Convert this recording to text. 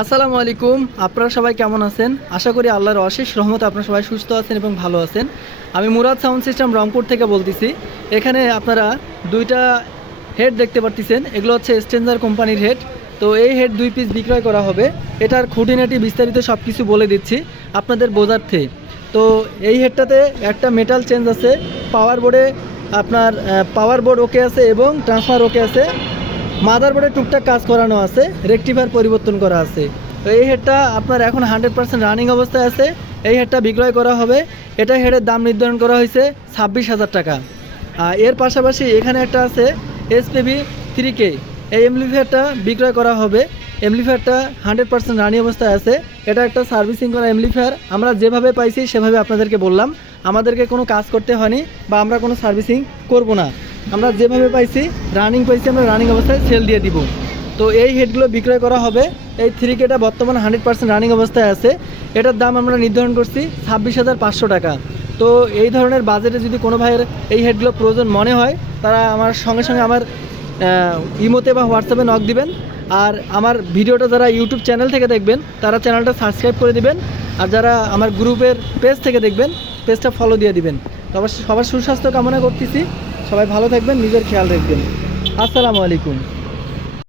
আসসালামু আলাইকুম। আপনারা সবাই কেমন আছেন? আশা করি আল্লাহর অশেষ রহমতে আপনারা সবাই সুস্থ আছেন এবং ভালো আছেন। আমি মুরাদ সাউন্ড সিস্টেম রংপুর থেকে বলতেছি। এখানে আপনারা দুইটা হেড দেখতে পারতেছেন, এগুলো হচ্ছে স্ট্রেঞ্জার কোম্পানির হেড। তো এই হেড 2 পিস বিক্রয় করা হবে। এটার খুঁটিনাটি বিস্তারিত সব কিছু বলে দিচ্ছি আপনাদের বোঝার্থে। তো এই হেডটাতে একটা মেটাল চেঞ্জ আছে, পাওয়ার বোর্ডে আপনার পাওয়ার বোর্ড ওকে আছে এবং ট্রান্সফার ওকে আছে। মাদারবোর্ডে টুকটাক কাজ করানো আছে, রেকটিফায়ার পরিবর্তন করা আছে। তো এই হেডটা আপনার এখন 100% রানিং অবস্থায় আছে। এই হেডটা বিক্রয় করা হবে। এটা হেডের দাম নির্ধারণ করা হয়েছে 26,000 টাকা। এর পাশাপাশি এখানে একটা আছে এসপিভি 3K। এই এমপ্লিফায়ারটা বিক্রয় করা হবে। এমপ্লিফায়ারটা 100% রানিং অবস্থায় আছে। এটা একটা সার্ভিসিং করা এমপ্লিফায়ার। আমরা যেভাবে পাইছি সেভাবে আপনাদেরকে বললাম, আমাদেরকে কোনো কাজ করতে হয়নি বা আমরা কোনো সার্ভিসিং করব না। আমরা যেভাবে পাইছি রানিং পাইছি, আমরা রানিং অবস্থায় সেল দিয়ে দিব। তো এই হেডগুলো বিক্রয় করা হবে। এই 3Kটা বর্তমানে 100% রানিং অবস্থায় আছে। এটার দাম আমরা নির্ধারণ করছি 26,500 টাকা। তো এই ধরনের বাজেটে যদি কোনো ভাইয়ের এই হেডগুলো প্রয়োজন মনে হয়, তারা আমার সঙ্গে সঙ্গে আমার ইমোতে বা হোয়াটসঅ্যাপে নক দিবেন। আর আমার ভিডিওটা যারা ইউটিউব চ্যানেল থেকে দেখবেন তারা চ্যানেলটা সাবস্ক্রাইব করে দিবেন। আর যারা আমার গ্রুপের পেজ থেকে দেখবেন পেজটা ফলো দিয়ে দিবেন। তো অবশ্যই সবার সুস্বাস্থ্য কামনা করতেছি। সবাই ভালো থাকবেন, নিজের খেয়াল রাখবেন। আসসালামু আলাইকুম।